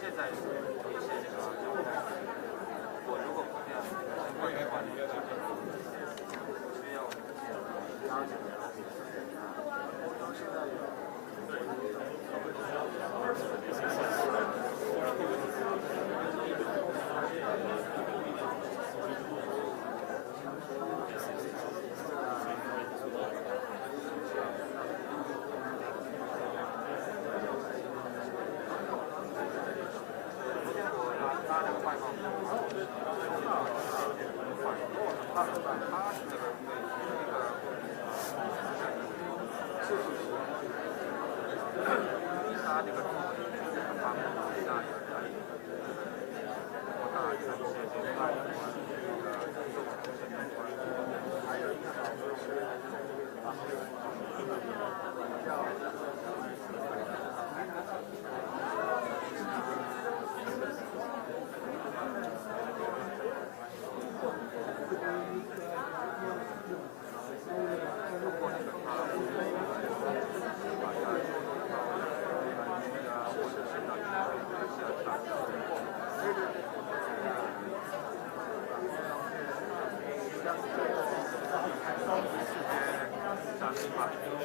现在有一些我如果不这样，会的话，需要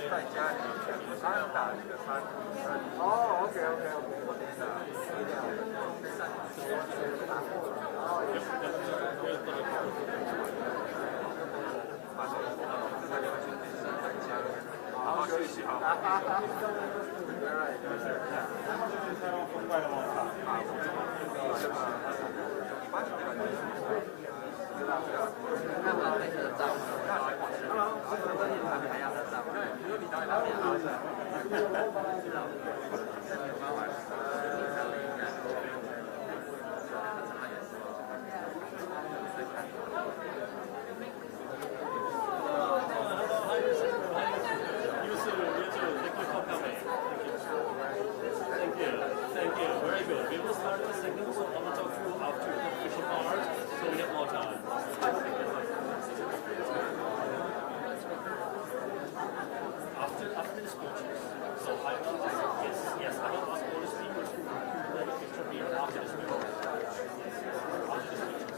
在家里3打1个3。哦 ，OK。把这个在另外去电视在家，好好休息好。风怪了吗？那我没得到。还要得到。你导演那边好的。Thank you. Very good. We will start the second one. I will talk to you after the official part, so we have more time. After the speeches. So I will ask, yes, I will ask all the speakers to take a picture here after the speeches. After the speeches.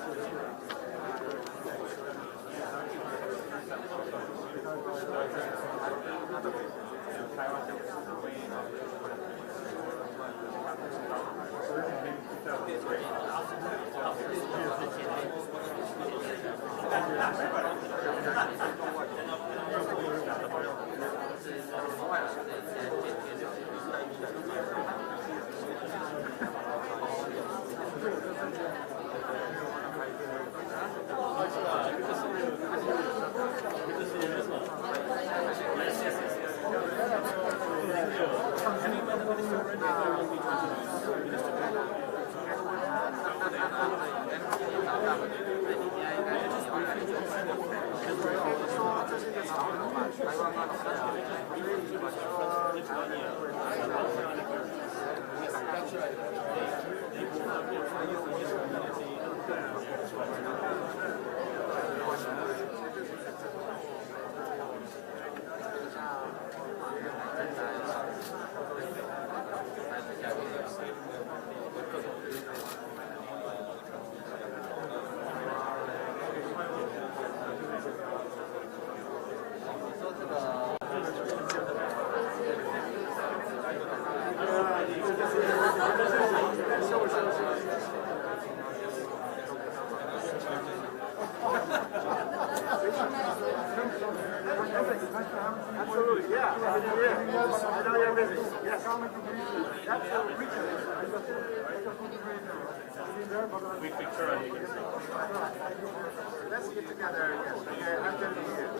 Absolutely, yeah. I know you're busy. Yes. Quick picture and you can see. Let's get together again. Okay, I'm going to be here.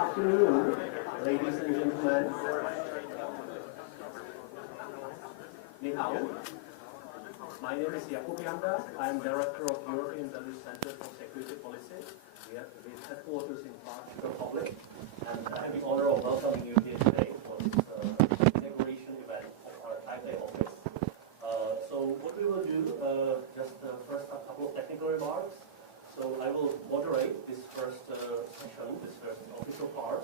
afternoon, ladies and gentlemen. Ni hao. My name is Jakub Janda. I am Director of European Value Center for Security Policy. We have headquarters in Prague, Czech Republic, and I have the honor of welcoming you here today for this inauguration event of our Taipei office. So what we will do, just first a couple of technical remarks. So I will moderate this first session, this first official part.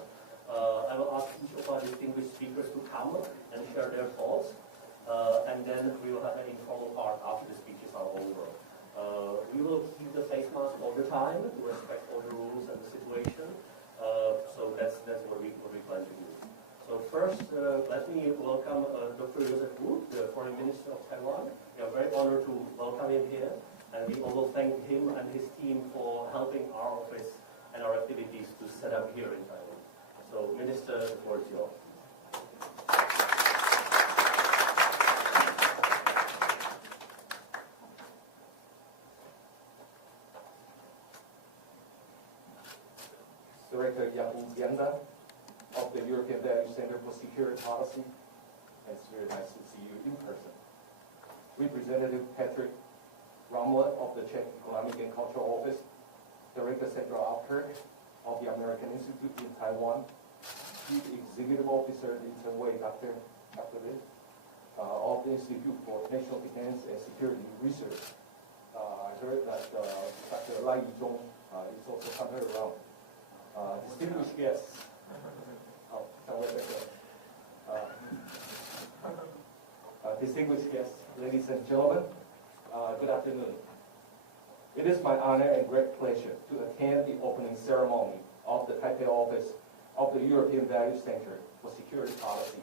I will ask each of our distinguished speakers to come and share their thoughts. And then we will have an informal part after the speeches are over. We will keep the face mask all the time to respect all the rules and the situation. So that's what we plan to do. So first, let me welcome Dr. Joseph Wu, the Foreign Minister of Taiwan. We are very honored to welcome him here, and we also thank him and his team for helping our office and our activities to set up here in Taiwan. So, Minister, the floor is yours. Director Jakub Janda of the European Value Center for Security Policy, and it's very nice to see you in person. Representative Patrick Ramlet of the Czech Economic and Cultural Office, Director Central Output of the American Institute in Taiwan, Chief Executive Officer Lin Chen-Wei, Dr. of the Institute for National Defense and Security Research. I heard that Dr. Lai Yizhong is also coming around. Distinguished guests, distinguished guests, ladies and gentlemen, good afternoon. It is my honor and great pleasure to attend the opening ceremony of the Taipei office of the European Value Center for Security Policy.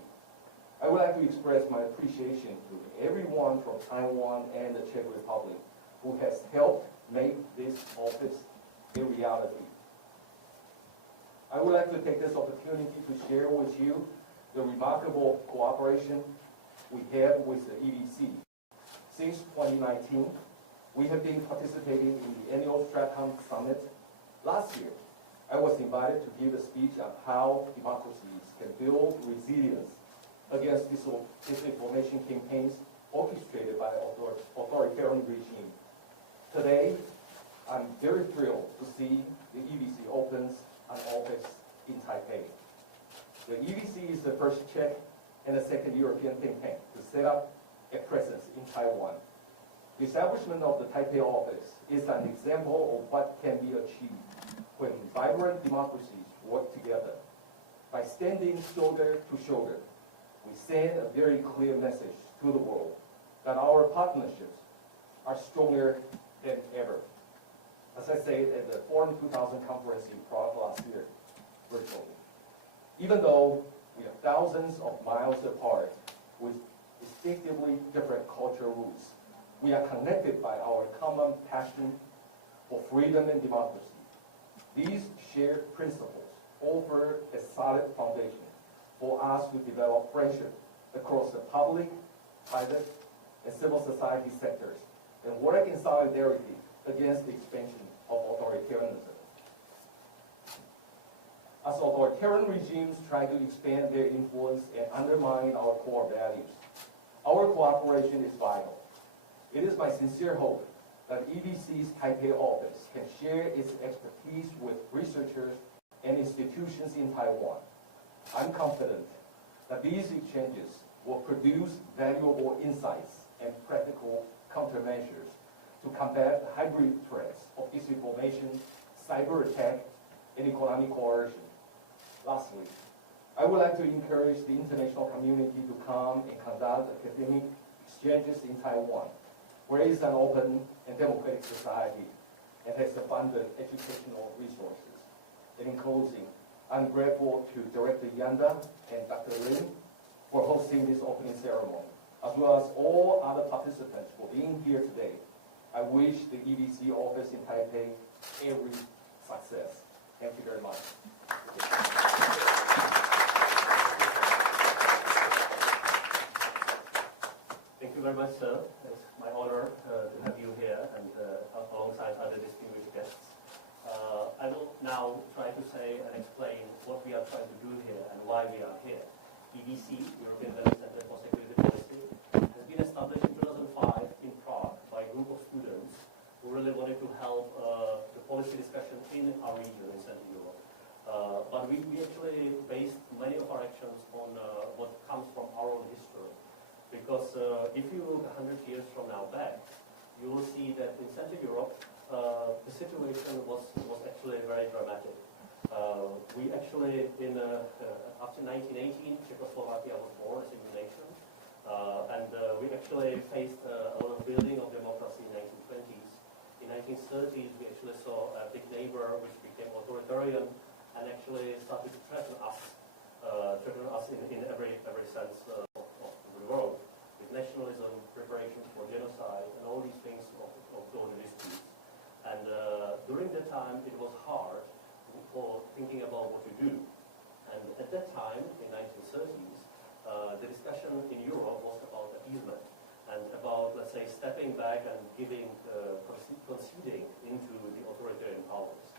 I would like to express my appreciation to everyone from Taiwan and the Czech Republic who has helped make this office a reality. I would like to take this opportunity to share with you the remarkable cooperation we have with the EVC. Since 2019, we have been participating in the annual Stratcom Summit. Last year, I was invited to give a speech on how democracies can build resilience against disinformation campaigns orchestrated by authoritarian regime. Today, I'm very thrilled to see the EVC opens an office in Taipei. The EVC is the first Czech and the second European think tank to set up a presence in Taiwan. The establishment of the Taipei office is an example of what can be achieved when vibrant democracies work together. By standing shoulder to shoulder, we send a very clear message to the world that our partnerships are stronger than ever. As I said at the Forum 2000 conference in Prague last year, virtually. Even though we are thousands of miles apart with distinctively different cultural roots, we are connected by our common passion for freedom and democracy. These shared principles offer a solid foundation for us to develop friendship across the public, private, and civil society sectors, and work in solidarity against the expansion of authoritarianism. As authoritarian regimes try to expand their influence and undermine our core values, our cooperation is vital. It is my sincere hope that EVC's Taipei office can share its expertise with researchers and institutions in Taiwan. I'm confident that these exchanges will produce valuable insights and practical countermeasures to combat hybrid threats of disinformation, cyber attack, and economic coercion. Lastly, I would like to encourage the international community to come and conduct academic exchanges in Taiwan, where it is an open and democratic society and has abundant educational resources. And in closing, I'm grateful to Director Janda and Dr. Lin for hosting this opening ceremony, as well as all other participants for being here today. I wish the EVC office in Taipei every success. Thank you very much. Thank you very much, sir. It's my honor to have you here and alongside other distinguished guests. I will now try to say and explain what we are trying to do here and why we are here. EDC, European Value Center for Security Policy, has been established in 2005 in Prague by a group of students who really wanted to help the policy discussion in our region in Central Europe. But we actually based many of our actions on what comes from our own history. Because if you look 100 years from now back, you will see that in Central Europe, the situation was actually very dramatic. We actually, after 1918, Czechoslovakia was born as a new nation, and we actually faced a lot of building of democracy in 1920s. In 1930s, we actually saw a big neighbor which became authoritarian and actually started to threaten us in every sense of the world, with nationalism, preparations for genocide, and all these things of those disputes. And during that time, it was hard for thinking about what to do. And at that time, in 1930s, the discussion in Europe was about appeasement and about, let's say, stepping back and conceding into the authoritarian powers.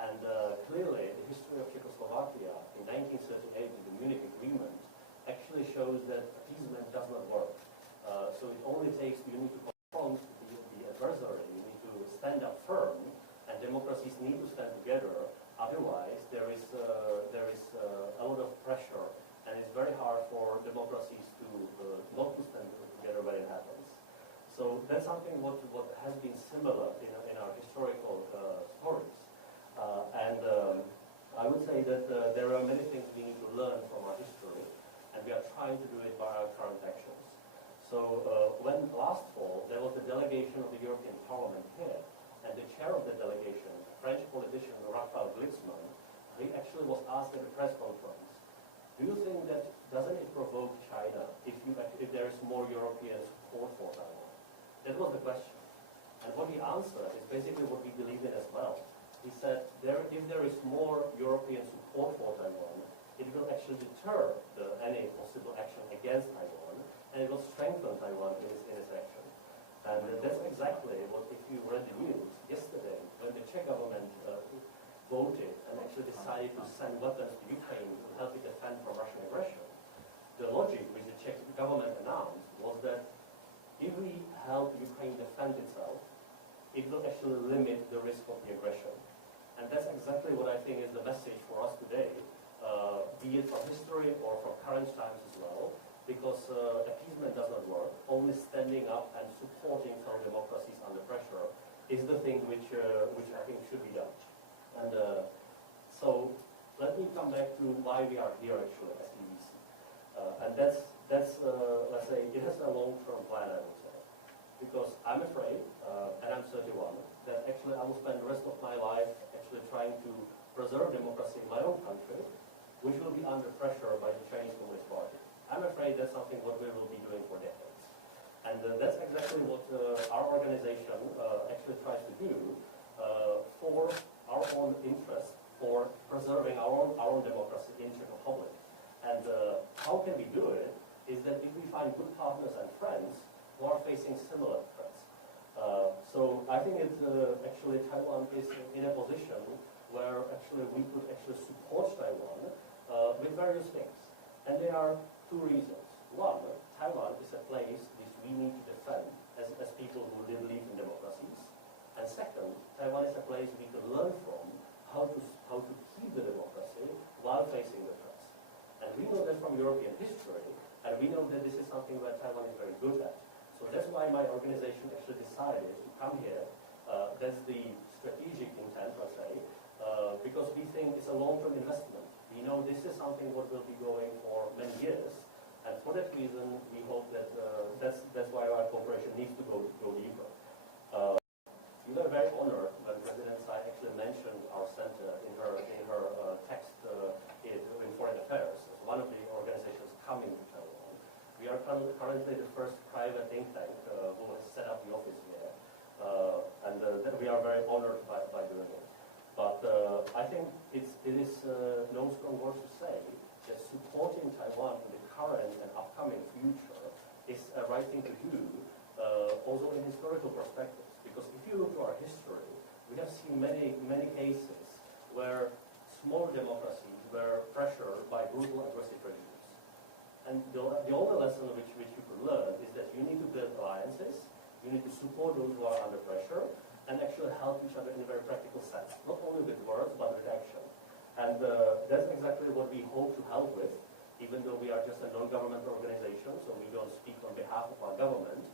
And clearly, the history of Czechoslovakia in 1938 with the Munich Agreement actually shows that appeasement does not work. So it only takes, you need to confront the adversary, you need to stand up firm, and democracies need to stand together. Otherwise, there is a lot of pressure, and it's very hard for democracies to not to stand together when it happens. So that's something what has been similar in our historical stories. And I would say that there are many things we need to learn from our history, and we are trying to do it by our current actions. So when last fall there was the delegation of the European Parliament here, and the chair of the delegation, a French politician Raphael Glitzmann, he actually was asked at a press conference, do you think that, doesn't it provoke China if there is more European support for Taiwan? That was the question. And what he answered is basically what we believe in as well. He said, if there is more European support for Taiwan, it will actually deter any possible action against Taiwan, and it will strengthen Taiwan in its action. And that's exactly what, if you read the news yesterday, when the Czech government voted and actually decided to send weapons to Ukraine to help it defend from Russian aggression, the logic which the Czech government announced was that if we help Ukraine defend itself, it will actually limit the risk of the aggression. And that's exactly what I think is the message for us today, be it from history or from current times as well, because appeasement does not work. Only standing up and supporting fellow democracies under pressure is the thing which I think should be done. And so let me come back to why we are here actually as EDC. And that's let's say, it has a long-term plan, I would say. Because I'm afraid, and I'm 31, that actually I will spend the rest of my life actually trying to preserve democracy in my own country, which will be under pressure by the Chinese Communist Party. I'm afraid that's something what we will be doing for decades. And that's exactly what our organization actually tries to do for our own interest, for preserving our own democracy in Czech Republic. And how can we do it is that if we find good partners and friends who are facing similar threats. So I think actually Taiwan is in a position where actually we could actually support Taiwan with various things. And there are two reasons. One, Taiwan is a place which we need to defend as people who believe in democracies. And second, Taiwan is a place we can learn from how to keep the democracy while facing the threats. And we know that from European history, and we know that this is something where Taiwan is very good at. So that's why my organization actually decided to come here. That's the strategic intent, let's say, because we think it's a long-term investment. We know this is something what will be going for many years, and for that reason, we hope that that's why our cooperation needs to go deeper. We were very honored when President Tsai actually mentioned our center in her text in Foreign Affairs as one of the organizations coming to Taiwan. We are currently the first private think tank who has set up the office here, and we are very honored by doing it. But I think it is no strong words to say that supporting Taiwan in the current and upcoming future is a right thing to do, also in historical perspectives. Because if you look to our history, we have seen many cases where small democracies were pressured by brutal, aggressive regimes. And the only lesson which we could learn is that you need to build alliances, you need to support those who are under pressure, and actually help each other in a very practical sense, not only with words, but with action. And that's exactly what we hope to help with, even though we are just a non-governmental organization, so we don't speak on behalf of our government,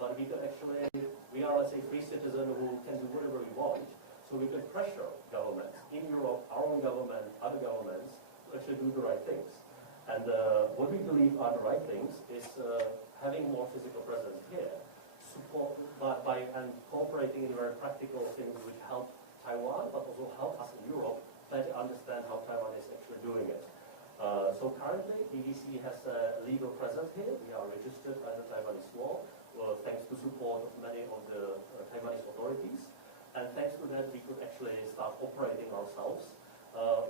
but we can actually, we are, let's say, free citizens who can do whatever we want, so we can pressure governments in Europe, our own government, other governments, to actually do the right things. And what we believe are the right things is having more physical presence here, support by and cooperating in very practical things which help Taiwan, but also help us in Europe better understand how Taiwan is actually doing it. So currently, EDC has a legal presence here. We are registered under Taiwanese law, thanks to support of many of the Taiwanese authorities. And thanks to that, we could actually start operating ourselves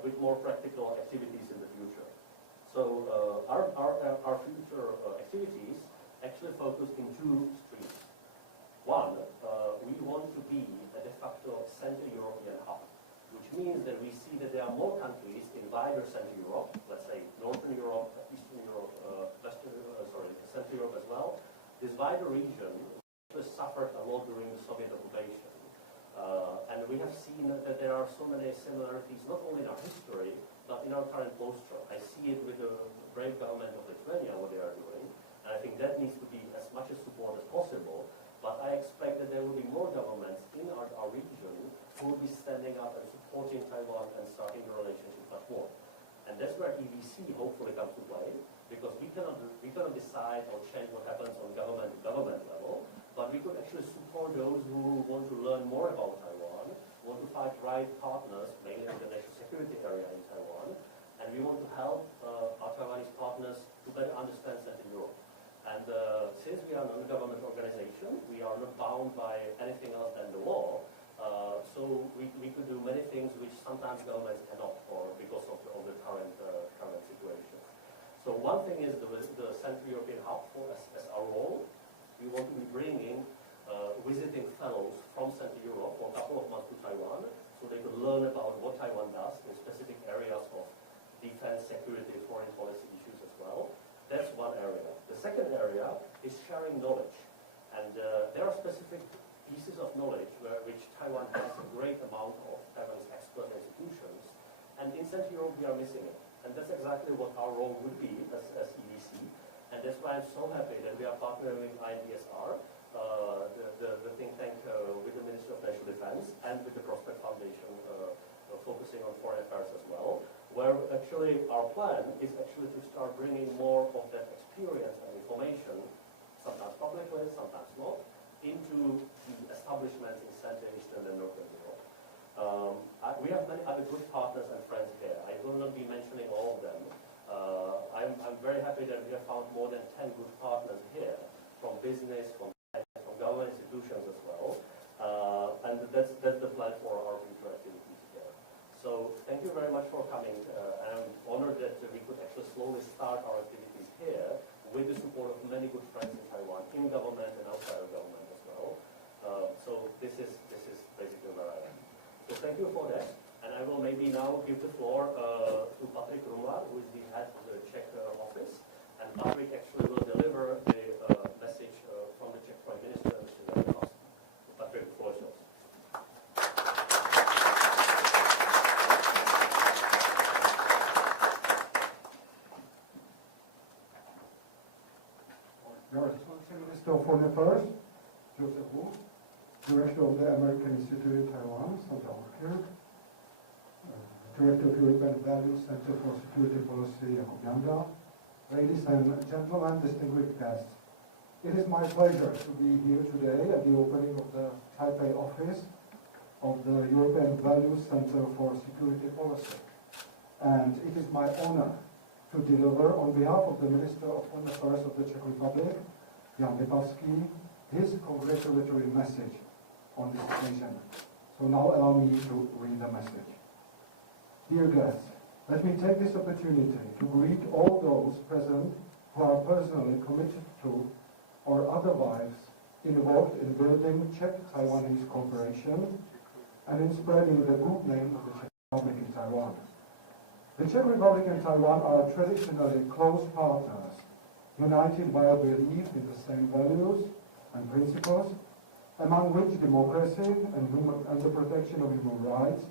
with more practical activities in the future. So our future activities actually focus in two streams. One, we want to be a de facto Central European hub, which means that we see that there are more countries in wider Central Europe, let's say Northern Europe, Eastern Europe, Central Europe as well. This wider region suffered a lot during the Soviet occupation. And we have seen that there are so many similarities, not only in our history, but in our current posture. I see it with the brave government of Lithuania, what they are doing, and I think that needs to be as much as support as possible. But I expect that there will be more governments in our region who will be standing up and supporting Taiwan and starting the relationship much more. And that's where EDC hopefully comes to play, because we cannot decide or change what happens on government level, but we could actually support those who want to learn more about Taiwan, want to find right partners, mainly in the national security area in Taiwan, and we want to help our Taiwanese partners to better understand Central Europe. And since we are a non-government organization, we are not bound by anything else than the law. So we could do many things which sometimes governments cannot, or because of the current situation. So one thing is the Central European Hub as our role. We want to be bringing visiting fellows from Central Europe for a couple of months to Taiwan, so they could learn about what Taiwan does in specific areas of defense, security, foreign policy issues as well. That's one area. The second area is sharing knowledge. And there are specific pieces of knowledge which Taiwan has a great amount of, Taiwanese expert institutions. And in Central Europe, we are missing it. And that's exactly what our role would be as EDC. And that's why I'm so happy that we are partnering with INDSR, the think tank with the Ministry of National Defense, and with the Prospect Foundation focusing on foreign affairs as well, where actually our plan is actually to start bringing more of that experience and information, sometimes publicly, sometimes not, into the establishments in Central, Eastern, and Northern Europe. We have many other good partners and friends here. I will not be mentioning all of them. I'm very happy that we have found more than 10 good partners here, from business, from government institutions as well. And that's the plan for our future activities here. So thank you very much for coming. I'm honored that we could actually slowly start our activities here with the support of many good friends in Taiwan, in government and outside of government as well. So this is basically where I am. So thank you for that. And I will maybe now give the floor to Patrick Rumlar, who is the head of the Czech office. And Patrick actually will deliver the message from the Czech Prime Minister, Mr. Zelenkov. Patrick, the floor is yours. Your Excellency Minister of Foreign Affairs, Joseph Wu, Director of the American Institute in Taiwan, Santa Marker, Director of European Values Center for Security Policy, Uganda, ladies and gentlemen, distinguished guests. It is my pleasure to be here today at the opening of the Taipei office of the European Values Center for Security Policy. And it is my honor to deliver on behalf of the Minister of Foreign Affairs of the Czech Republic, Jan Lipavsky, his congratulatory message on this occasion. So now allow me to read the message. Dear guests, let me take this opportunity to greet all those present who are personally committed to or otherwise involved in building Czech-Taiwanese cooperation and in spreading the good name of the Czech Republic in Taiwan. The Czech Republic and Taiwan are traditionally close partners, united by a belief in the same values and principles, among which democracy and the protection of human rights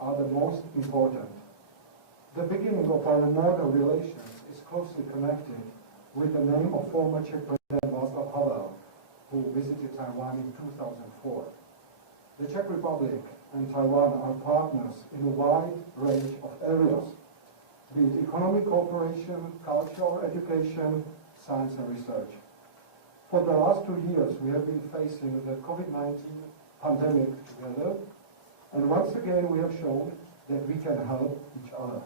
are the most important. The beginning of our modern relations is closely connected with the name of former Czech President Václav Havel, who visited Taiwan in 2004. The Czech Republic and Taiwan are partners in a wide range of areas, be it economic cooperation, culture, education, science and research. For the last 2 years, we have been facing the COVID-19 pandemic together, and once again we have shown that we can help each other.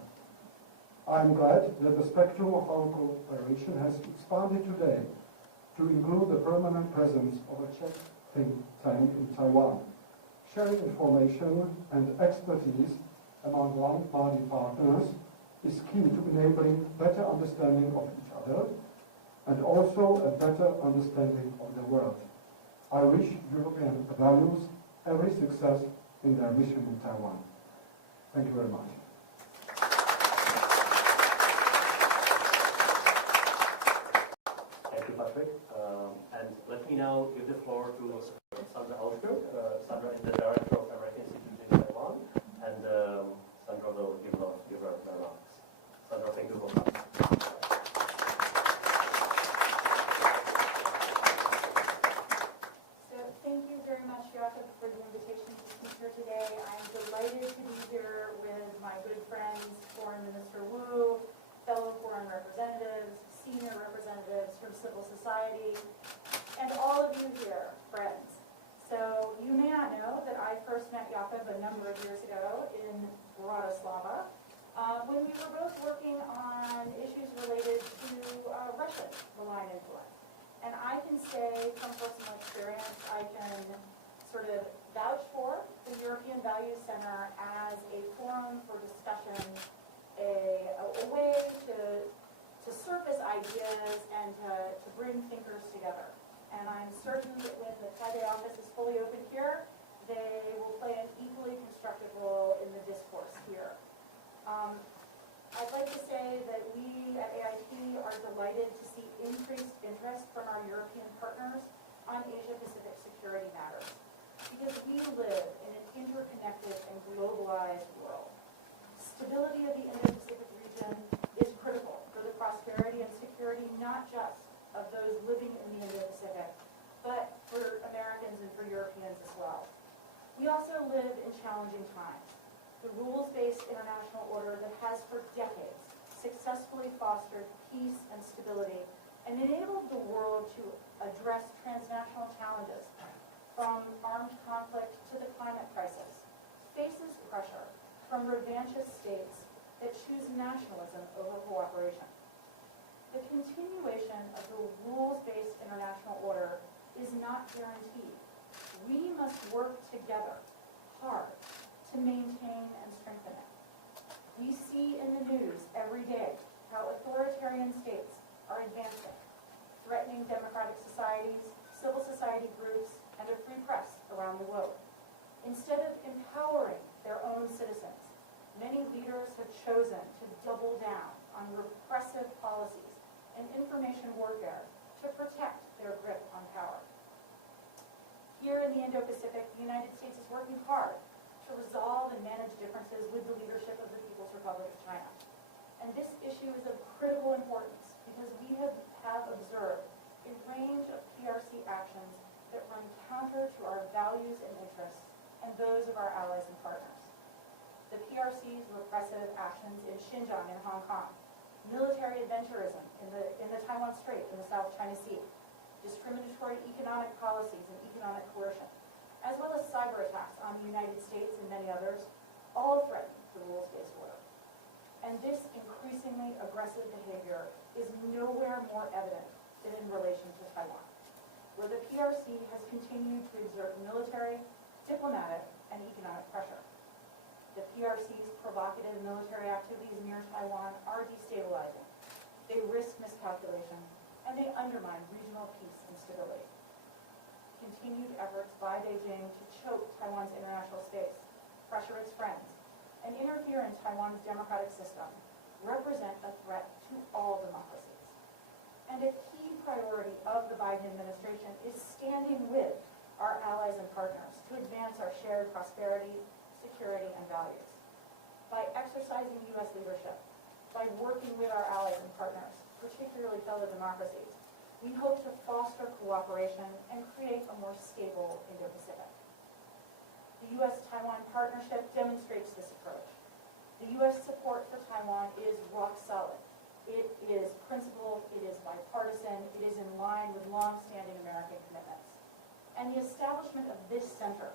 I am glad that the spectrum of our cooperation has expanded today to include the permanent presence of a Czech think tank in Taiwan, sharing information and expertise among like-minded partners is key to enabling better understanding of each other and also a better understanding of the world. I wish European values every success in their mission in Taiwan. Thank you very much. Thank you, Patrick. And let me now give the floor to Sandra Augsburg. Sandra is the Director of American Institute in Taiwan, and Sandra will give her remarks. Sandra, thank you for coming. Thank you very much, Jakob, for the invitation to speak here today. I'm delighted to be here with my good friends, Foreign Minister Wu, fellow foreign representatives, senior representatives from civil society, and all of you here, friends. So you may not know that I first met Jakob a number of years ago in Bratislava when we were both working on issues related to Russian malign influence. And I can say from personal experience, I can sort of vouch for the European Values Center as a forum for discussion, a way to surface ideas and to bring thinkers together. And I'm certain that when the Taipei office is fully open here, they will play an equally constructive role in the discourse here. I'd like to say that we at AIT are delighted to see increased interest from our European partners on Asia-Pacific security matters, because we live in an interconnected and globalized world. Stability of the Indo-Pacific region is critical for the prosperity and security not just of those living in the Indo-Pacific, but for Americans and for Europeans as well. We also live in challenging times. The rules-based international order that has for decades successfully fostered peace and stability and enabled the world to address transnational challenges, from armed conflict to the climate crisis, faces pressure from revanchist states that choose nationalism over cooperation. The continuation of the rules-based international order is not guaranteed. We must work together hard to maintain and strengthen it. We see in the news every day how authoritarian states are advancing, threatening democratic societies, civil society groups, and a free press around the globe. Instead of empowering their own citizens, many leaders have chosen to double down on repressive policies and information warfare to protect their grip on power. Here in the Indo-Pacific, the United States is working hard to resolve and manage differences with the leadership of the People's Republic of China. And this issue is of critical importance because we have observed a range of PRC actions that run counter to our values and interests and those of our allies and partners. The PRC's repressive actions in Xinjiang and Hong Kong, military adventurism in the Taiwan Strait in the South China Sea, discriminatory economic policies and economic coercion, as well as cyber attacks on the United States and many others, all threaten the rules-based order. And this increasingly aggressive behavior is nowhere more evident than in relation to Taiwan, where the PRC has continued to exert military, diplomatic, and economic pressure. The PRC's provocative military activities near Taiwan are destabilizing. They risk miscalculation, and they undermine regional peace and stability. Continued efforts by Beijing to choke Taiwan's international space pressure its friends, and interfere in Taiwan's democratic system represent a threat to all democracies. And a key priority of the Biden administration is standing with our allies and partners to advance our shared prosperity, security, and values. By exercising U.S. leadership, by working with our allies and partners, particularly fellow democracies, we hope to foster cooperation and create a more stable Indo-Pacific. The U.S. Taiwan Partnership demonstrates this approach. The U.S. support for Taiwan is rock solid. It is principled, it is bipartisan, it is in line with long-standing American commitments. And the establishment of this center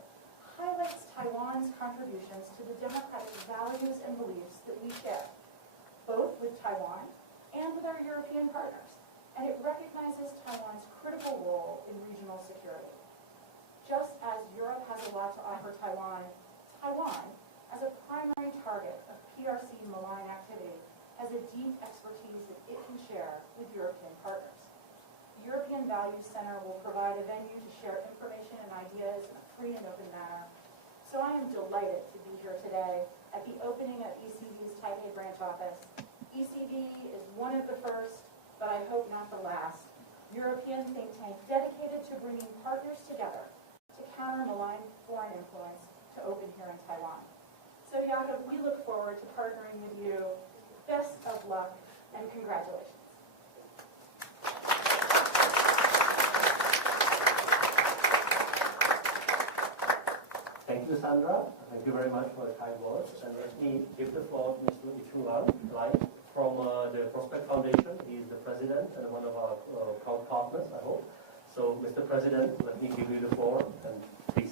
highlights Taiwan's contributions to the democratic values and beliefs that we share, both with Taiwan and with our European partners. And it recognizes Taiwan's critical role in regional security. Just as Europe has a lot to offer Taiwan, Taiwan, as a primary target of PRC malign activity, has a deep expertise that it can share with European partners. The European Values Center will provide a venue to share information and ideas in a free and open manner. So I am delighted to be here today at the opening of ECV's Taipei branch office. ECV is one of the first, but I hope not the last, European think tank dedicated to bringing partners together to counter malign foreign influence to open here in Taiwan. So Jakob, we look forward to partnering with you. Best of luck and congratulations. Thank you, Sandra. Thank you very much for the kind words. And let me give the floor to Mr. Yichun Wang, from the Prospect Foundation. He is the president and one of our proud partners, I hope. So, Mr. President, let me give you the floor, and please.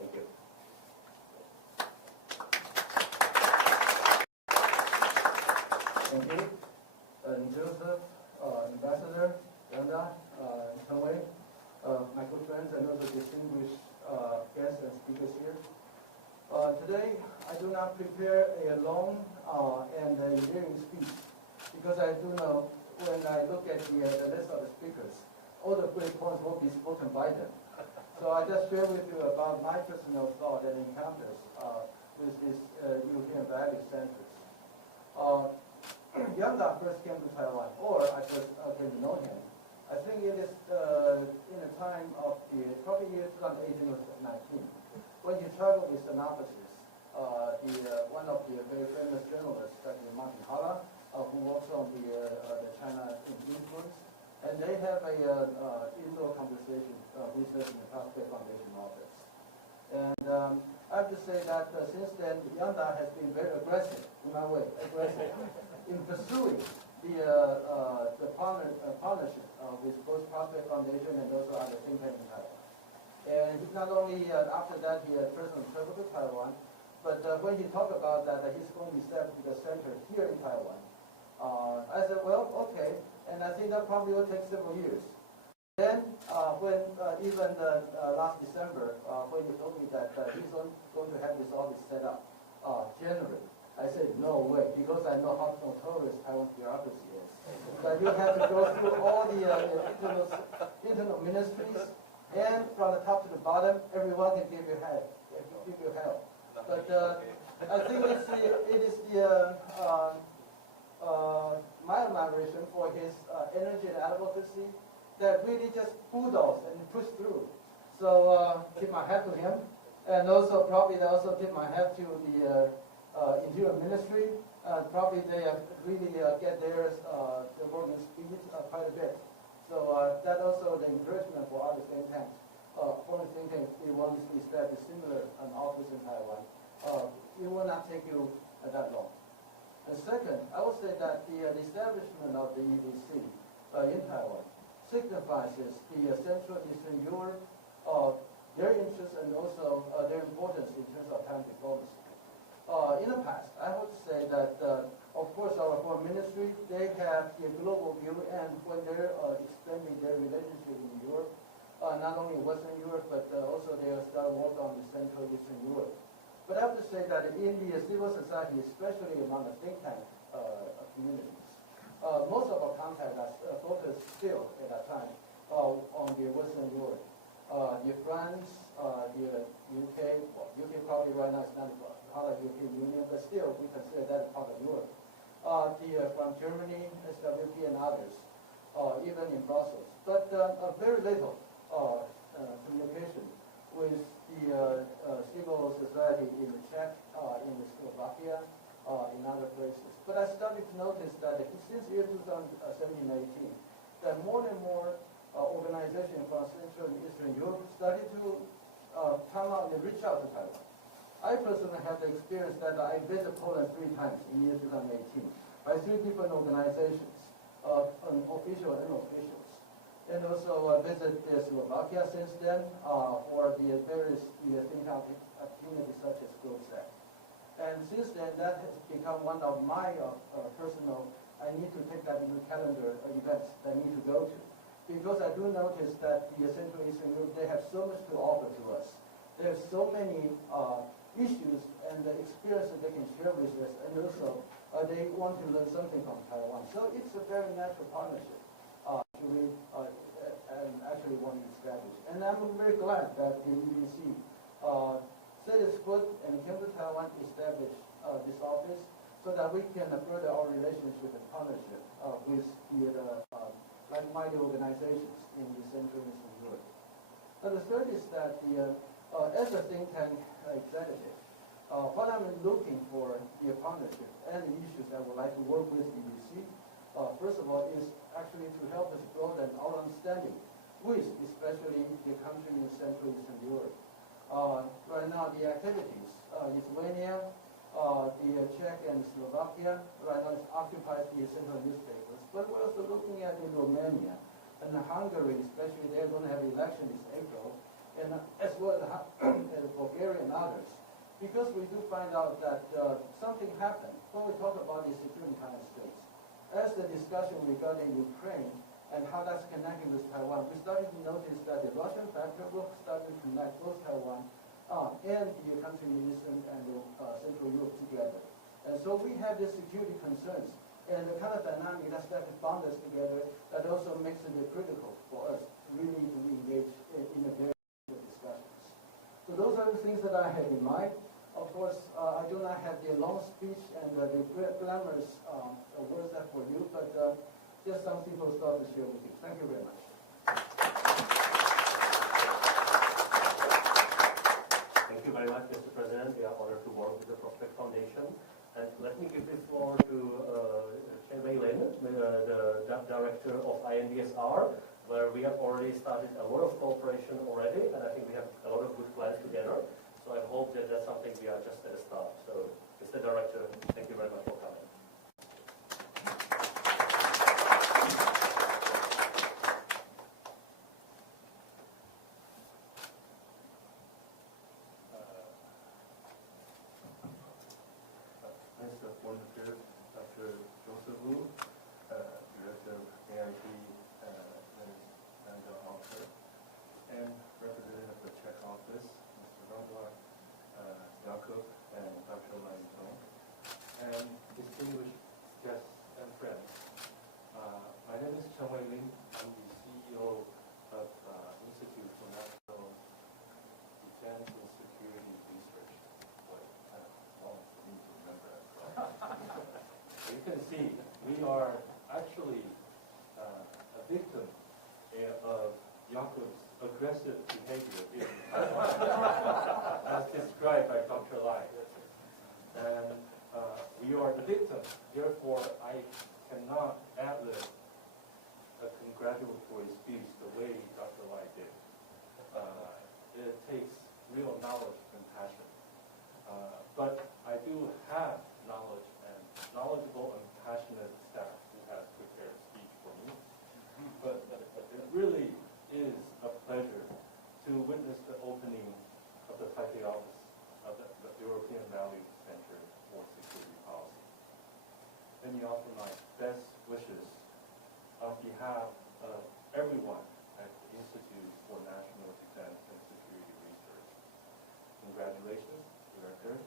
Thank you. Thank you. Joseph, Ambassador, Yanda, Chen Wei, my good friends, and also distinguished guests and speakers here. Today, I do not prepare a long and endearing speech, because I do know when I look at the list of the speakers, all the great points will be spoken by them. So I just share with you about my personal thought and encounters with these European Value Centers. Yanda first came to Taiwan, or I first came to know him. I think it is in the time of the probably year 2018 or 2019, when he traveled with Synopsis, one of the very famous journalists, Dr. Martin Hala, who works on the China influence, and they have a indoor conversation research in the Prospect Foundation office. And I have to say that since then, Yanda has been very aggressive, in my way, in pursuing the partnership with both Prospect Foundation and also other think tanks in Taiwan. And not only after that, he had personally traveled to Taiwan, but when he talked about that, he's going to set up the center here in Taiwan. I said, well, okay, and I think that probably will take several years. Then, when even last December, when he told me that he's going to have this office set up January, I said, no way, because I know how notorious Taiwan's bureaucracy is. That you have to go through all the internal ministries, and from the top to the bottom, everyone can give you help. But I think it is my admiration for his energy and advocacy that really just bulldozed and pushed through. So tip my hat to him, and also probably tip my hat to the Interior Ministry. Probably they have really get their working speed quite a bit. So that also the encouragement for other think tanks. Foreign think tanks, they want to establish similar office in Taiwan. It will not take you that long. And second, I would say that the establishment of the EVC in Taiwan signifies the Central Eastern Europe, their interest and also their importance in terms of Taiwan diplomacy. In the past, I would say that, of course, our foreign ministry, they have the global view, and when they're expanding their relationship in Europe, not only Western Europe, but also they are starting work on the Central Eastern Europe. But I have to say that in the civil society, especially among the think tank communities, most of our contacts are focused still at that time on the Western Europe. The France, the UK, well, UK probably right now is not part of the European Union, but still we consider that part of Europe. From Germany, SWP, and others, even in Brussels. But very little communication with the civil society in the Czech, in the Slovakia, in other places. But I started to notice that since year 2017-18, that more and more organizations from Central and Eastern Europe started to come out and reach out to Taiwan. I personally have the experience that I visited Poland 3 times in year 2018 by 3 different organizations, official and unofficials. And also visited Slovakia since then for the various think activities such as GrowSec. And since then, that has become one of my personal, I need to take that into calendar events that I need to go to. Because I do notice that the Central Eastern Europe, they have so much to offer to us. They have so many issues and the experiences they can share with us, and also they want to learn something from Taiwan. So it's a very natural partnership and actually want to establish. And I'm very glad that the EBC set its foot and came to Taiwan, establish this office, so that we can further our relationship and partnership with the like-minded organizations in the Central and Eastern Europe. Now the third is that as a think tank executive, what I'm looking for the partnership and the issues I would like to work with EBC, first of all, is actually to help us broaden our understanding with especially the country in Central and Eastern Europe. Right now, the activities, Lithuania, the Czech and Slovakia, right now occupies the central newspapers. But we're also looking at in Romania and Hungary, especially they're going to have election this April, and as well as Bulgaria and others. Because we do find out that something happened when we talk about the security in United States. As the discussion regarding Ukraine and how that's connecting with Taiwan, we started to notice that the Russian factor will start to connect both Taiwan and the country in Eastern and Central Europe together. And so we have these security concerns and the kind of dynamic that started to bond us together that also makes it critical for us to really to engage in a very good discussions. So those are the things that I had in mind. Of course, I do not have the long speech and the glamorous words that for you, but just some simple stuff to share with you. Thank you very much. Thank you very much, Mr. President. We are honored to work with the Prospect Foundation. And let me give the floor to Chair Mei Lin, the Director of INDSR, where we have already started a lot of cooperation already, and I think we have a lot of good plans together. So I hope that that's something we are just at the start. So, Mr. Director, thank you very much for coming. Mr. Wonderful, Dr. Joseph Wu, Director of AIT and the author, and representative of the Czech office, Mr. Rondlar, Jakob, and Dr. Lai Zhong, and distinguished guests and friends. My name is Chen Wei-Lin. I'm the CEO of Institute for National Defense and Security Research. Boy, kind of long for me to remember as well. You can see we are actually a victim of Jakob's aggressive behavior in Taiwan, as described by Dr. Lai. And we are the victim. Therefore, I cannot ad-lib a congratulatory speech the way Dr. Lai did. It takes real knowledge and passion. But I do have knowledgeable and passionate staff who has prepared a speech for me. But it really is a pleasure to witness the opening of the Taipei office of the European Values Center for Security Policy. Let me offer my best wishes on behalf of everyone at the Institute for National Defense and Security Research. Congratulations, Director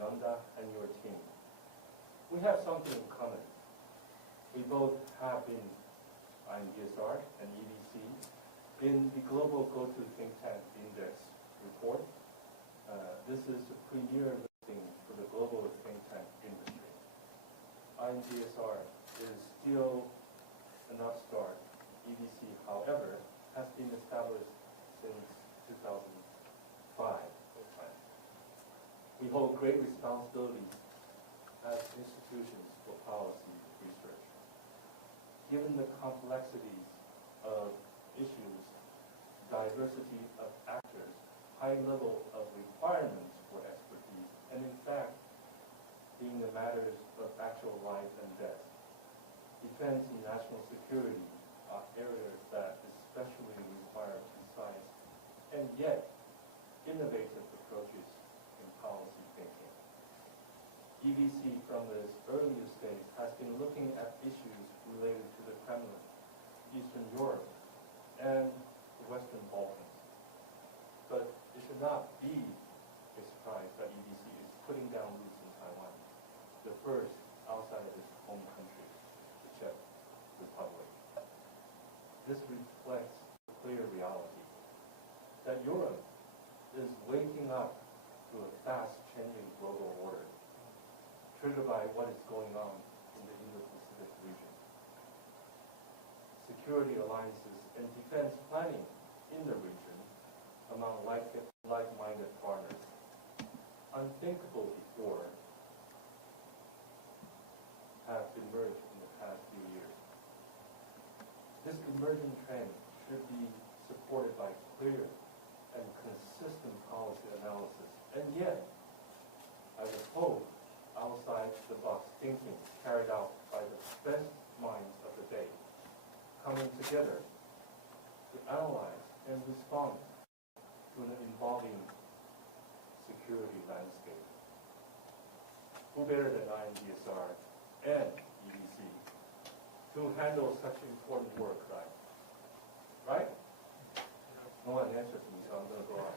Yonda and your team. We have something in common. We both have been INDSR and EBC in the Global Go-To Think Tank Index report. This is the premier listing for the global think tank industry. INDSR is still an upstart. EDC, however, has been established since 2005. We hold great responsibilities as institutions for policy research. Given the complexities of issues, diversity of actors, high level of requirements for expertise, and in fact, being the matters of actual life and death, defense and national security are areas that especially require precise and yet innovative approaches in policy thinking. EDC from its earliest days has been looking at issues related to the Kremlin, Eastern Europe, and the Western Balkans. But it should not be a surprise that EDC is putting down roots in Taiwan, the first outside of its home country, the Czech Republic. This reflects the clear reality that Europe is waking up to a fast-changing global order, triggered by what is going on in the Indo-Pacific region. Security alliances and defense planning in the region among like-minded partners, unthinkable before, have emerged in the past few years. This emerging trend should be supported by clear and consistent policy analysis, and yet, I would hope, outside-the-box thinking carried out by the best minds of the day, coming together to analyze and respond to an evolving security landscape. Who better than INDSR and EDC to handle such important work, right? No one answers me, so I'm going to go on.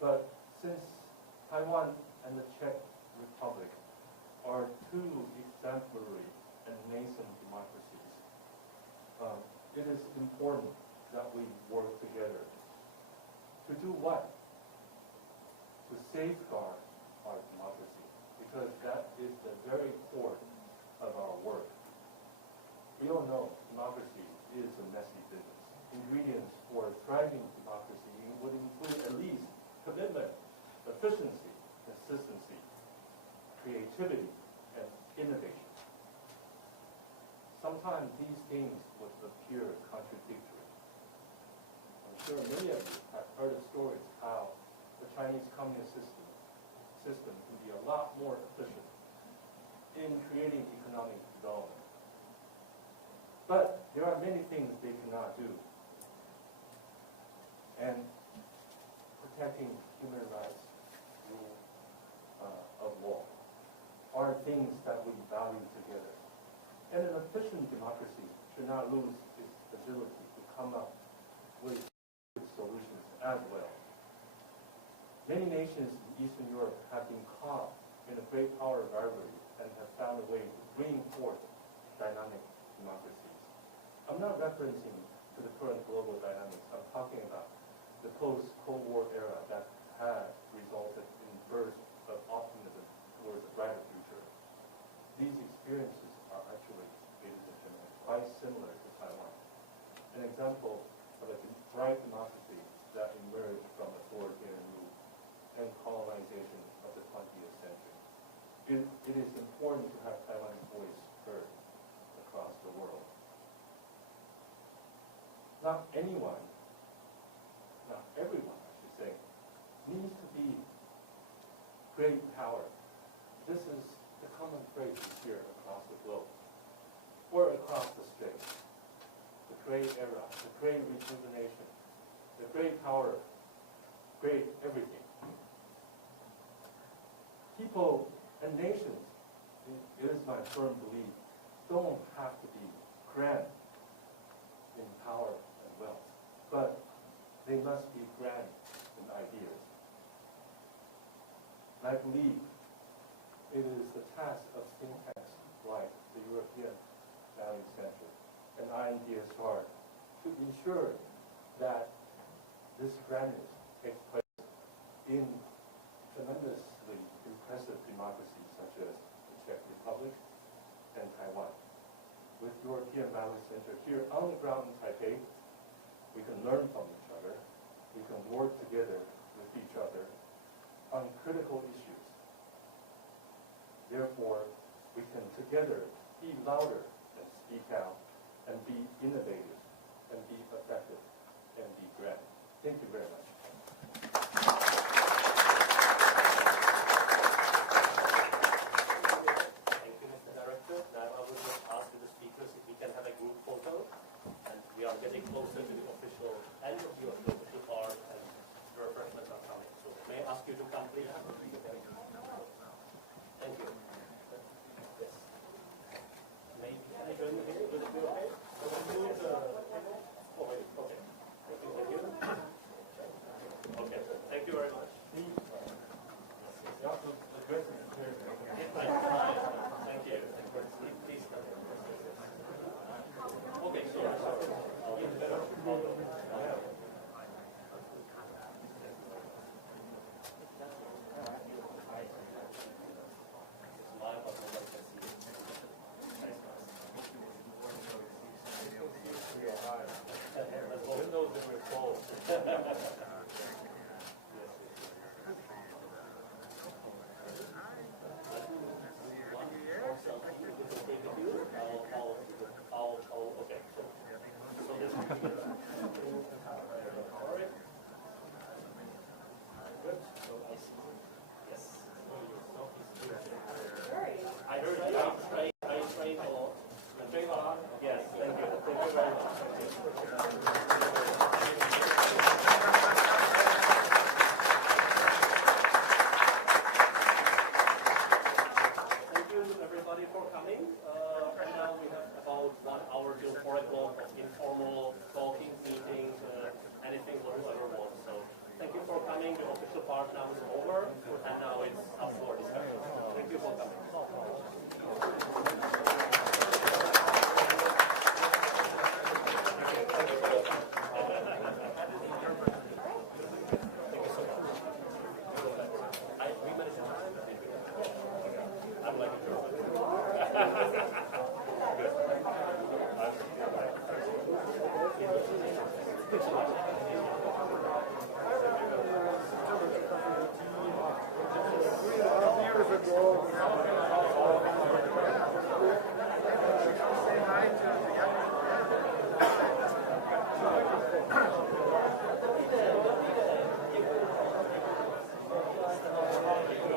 But since Taiwan and the Czech Republic are two exemplary and nascent democracies, it is important that we work together. To do what? To safeguard our democracy, because that is the very core of our work. We all know democracy is a messy business. Ingredients for a thriving democracy would include at least commitment, efficiency, consistency, creativity, and innovation. Sometimes these things would appear contradictory. I'm sure many of you have heard of stories how the Chinese communist system can be a lot more efficient in creating economic development. But there are many things they cannot do. And protecting human rights, rule of law, are things that we value together. And an efficient democracy should not lose its ability to come up with solutions as well. Many nations in Eastern Europe have been caught in a great power rivalry and have found a way to bring forth dynamic democracies. I'm not referencing to the current global dynamics. I'm talking about the post-Cold War era that has resulted in bursts of optimism towards a brighter future. These experiences are actually, ladies and gentlemen, quite similar to Taiwan. An example of a bright democracy that emerged from authoritarian rule and colonization of the 20th century. It is important to have Taiwan's voice heard across the world. Not anyone, not everyone, I should say, needs to be great power. This is the common phrase we hear across the globe, or across the states. The great era, the great rejuvenation, the great power, great everything. People and nations, it is my firm belief, don't have to be grand in power and wealth, but they must be grand in ideas. And I believe it is the task of think tanks like the European Value Center and INDSR to ensure that This grandness takes place in tremendously impressive democracies such as the Czech Republic and Taiwan. With European Values Center here on the ground in Taipei, we can learn from each other. We can work together with each other on critical issues. Therefore, we can together be louder and speak out and be innovative and be effective and be grand. Thank you very much. Thank you, Mr. Director. Now I would just ask the speakers if we can have a group photo. And we are getting closer to the official end of the official part, and the refreshments are coming. So may I ask you to come, please? Thank you. Yes. Can I join you here? Will it be okay? So we'll move oh, wait. Okay. Thank you. Okay. Thank you very much. Thank you. Please come here. Okay, sorry. I'll get better. Years ago,